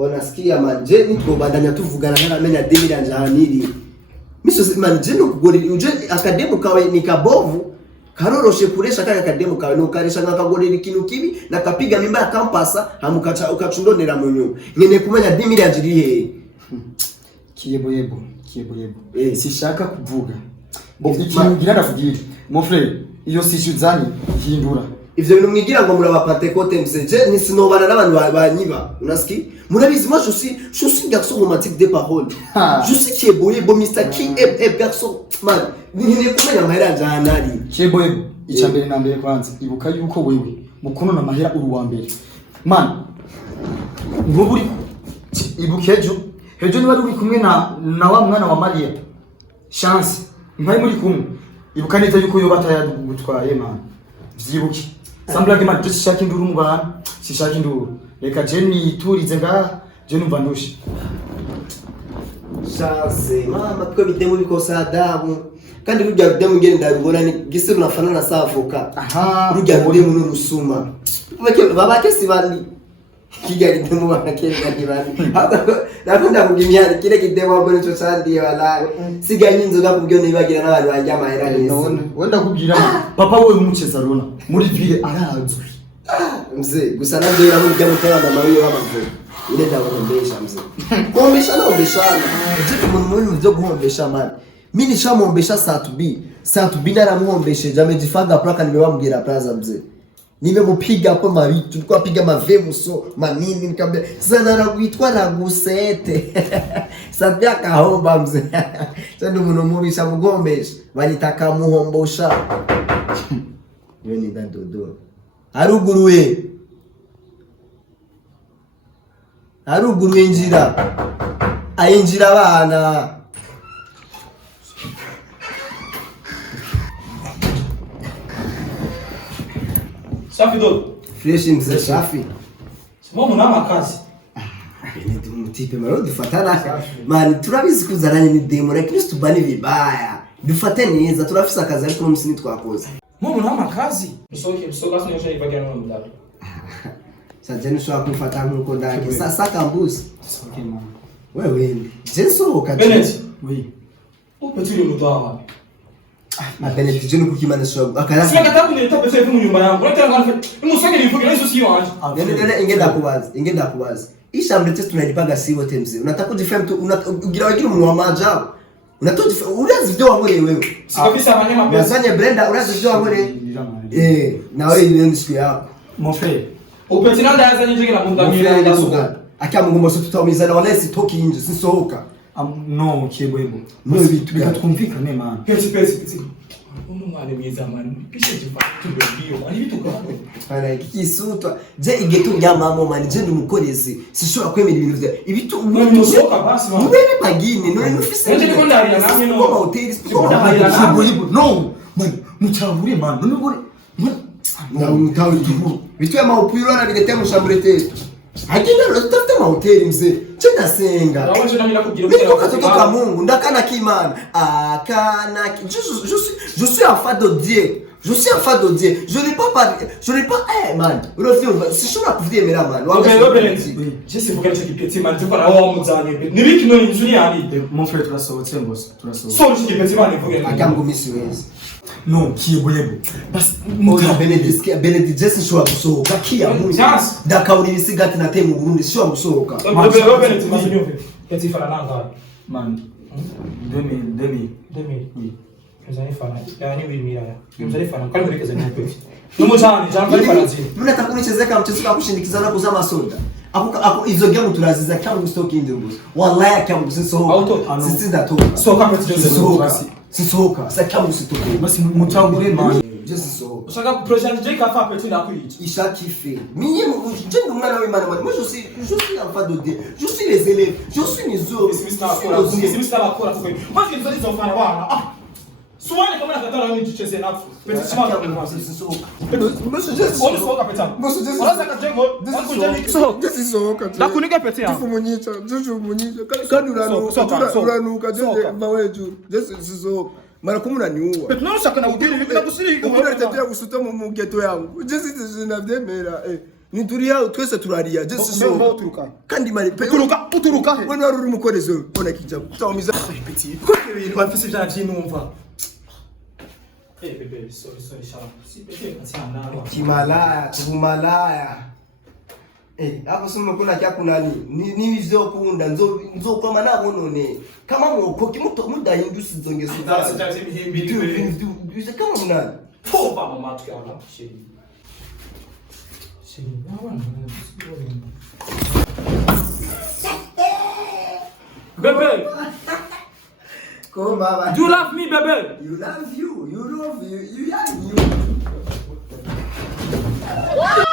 Unasikia man, je nitubandanya tuvugana ntaramenya demi yanje haniri. Misozi man, je no kugorera uje akademu kawe ni kabovu. Karoroshe kuresha kaka akademu kawe no karesha nakagorera ikintu kibi nakapiga mimba ya kampasa hamukacha ukacundonera mu nyuma. Ngene kumenya demi yanje iri he. Kiyebo. Sishaka kuvuga. Ikintu ngira ndavugira. Mon frère, iyo sishuzani hindura. Ivyo bintu mwigira ngo murabapate kote mseje nisinobana n'abantu banyiba. Unasikia? Murabizi moi je suis garçon romantique des paroles. Je sais qui est boye bo Mr. Qui est garçon man. Nine kumenya amahera janari. Kiyebo icambere na mbere kwanza. Ibuka yuko wewe mukono na mahera uri wa mbere. Man. Ngoburi ibukejo. Hejo niba uri kumwe na wa mwana wa Maria. Chance. Mpari muri kumwe. Ibuka neza yuko yo batayagutwaye man. Vyibuki. Samblage man dushaka induru mu bantu. Sishaka induru. Reka Jenny turize nga je numva ndushe. Chance mama twe bidemu bikosa adabu. Kandi rujya bidemu ngene ndabibona ni gisiru nafana na savoka. Aha. Rujya bidemu n'urusuma. Babake sibandi. Kiga bidemu banakenda kibandi. Nakunda kugimya kile kidemu abone cyo sandi wala. Siganye inzoga kubyo nibagira n'abantu bajya amahera neza. Wenda kubwira papa wewe umuceza rona muri ville arazwi. Mzee gusa nabyo yamujya mutera na mawiyo w'amaguru. Ile ndabombesha mzee. Kuombesha na ombeshana. Jitu munumuni byo guhombesha man. Mimi nishamuombesha Satubi naramuombeshe jamejifanga praka nimewambira plaza mzee. Nimemupiga hapo mavitu, tulikuwa piga mavemuso, manini nikamwambia sasa naragwitwa ragusete. Satubi akahomba mzee. Sasa ndo munumubisha mugombesha, banitaka muhombosha. Yoni ndadodo. Haruguruye njira. Ayinjira abana. Safi do. Fresh mzee safi. Simomu nama kazi. Ni mtipe maro dufatana. Man turabizi kuzaranye ni demo lakini tubani vibaya. Dufate neza turafisa akazi ariko no musini twakoze. Momu nama kazi. Msoke sino ibagira no mudabo. Sasa nishwa kufata nkuko ndake. Sasa kambuzi. Okay man. Wewe Jesu kaje. Benet. Oui. Upetuli mutawa. Benet jenu kukimana shwa. Akala. Sasa katabu ni tape sasa mu nyumba yangu. Nataka ngani. Musake ni fuki hizo sio anje. Nene ingenda kuwaza. Isha mlete tunalipaga si wote mzee. Unataka kujifanya mtu ugira umunwa wa maajabu. Unatoji urazi video wangu wewe. Sikabisa manyama pesa. Unazanya Brenda urazi video wangu na wewe ni siku yako. Mon frère. Upetina ndaza nyingi na mundamira ndasuka. Akia Mungu mso tutamizana wala sitoki nje sisohoka. No Kiyebo. No bitu bikatwumvikane man. Pesi. Umwana mwiza man. Pishe jifatu ndio. Ani bitu kwa. Ana kikisutwa. Je igetu nyamamo man je ndumukorezi. Sishobora kwemera ibintu bya. Ibitu umusoka basi man. Mubere pagine no nufise. Nje ko ndari namwe no. Kwa hotel. No. Man, muchabure man. None Na umutawe igihuru. Bitu ya maupiro na bigete mushamburete. Hakina rostafte mahoteli mzee. Chenda senga. Nawe nje namira kugira Mimi katoka Mungu ndakana kimana. Akana je suis enfant de Dieu. Je suis enfant de Dieu. Je n'ai pas man. Urofyo sishobora kuvyemera man. Je sais pourquoi tu kipeti man tuko na wao muzanye. Nibiki no inzuri yani. mon frère turasohotse boss. So je kipeti man vuga. Akangu misiwezi. No Kiyebo. Bas Muta Benedict Jesse shwa gusohoka kiya muri. Ndakauri bisigati nateye mu Burundi shwa gusohoka. Benedict mazinyo. Kati fara nanga. Man. 2000. Oui. Mzani fana. Yani wimira ya. Mzani fana kali mrekeza ni mpefi. Numutani jambo fana zi. Muna takunichezeka mchezo kwa kushindikizana kuzama soda. Ako izo game turaziza kama stock indingo. Wallahi kama gusohoka. Sisi ndatoka. So kama tuzosohoka. Sisohoka. Sasa kama usitoke. Basi muchagure man. Just so. Ushaka project J kafa petu na kuichi. Isha kiffé. Mimi je mwana wewe man. Moi je suis enfant de Dieu. Je suis les élèves. Je suis les autres. Simista bakora kwa. Moi je les enfants wana. Ah. Swali kama nakatala mimi tucheze nafu. Pesa chama kwa sisi. Monsieur Jesse. On soka peta. Monsieur Jesse. Wala saka jengo. This is soka. Na kunika pete ya. Tufumunyicha. Tufumunyicha. Kadi uranuka jende maweju. This is soka. Mara kumunaniua. Petno shaka na ugeni nikina kusiri. Ukuna tetea kusuta mu geto yangu. Jesse zinavyemera. Nituriya twese turariya just so. Mbe uturuka. Kandi mari Uturuka he? Wena ruri mukorezo bona kijabo. Tawumiza Petit. Ko ibintu bafise vya vyinumva. Bebe, sorry, shala. Si bebe katsana. Kimalaya. Hapo sema kuna kya kunani? Ni vyo kunda nzo kama nabo none. Kama moko kimuto muda indusi zongeza. Ndase jaje mihimbi. Bize kama munani. Pova mama tukana. Sheri. Bebe. Come baba. Do you love me, bebe? You love you. You love you. You are you.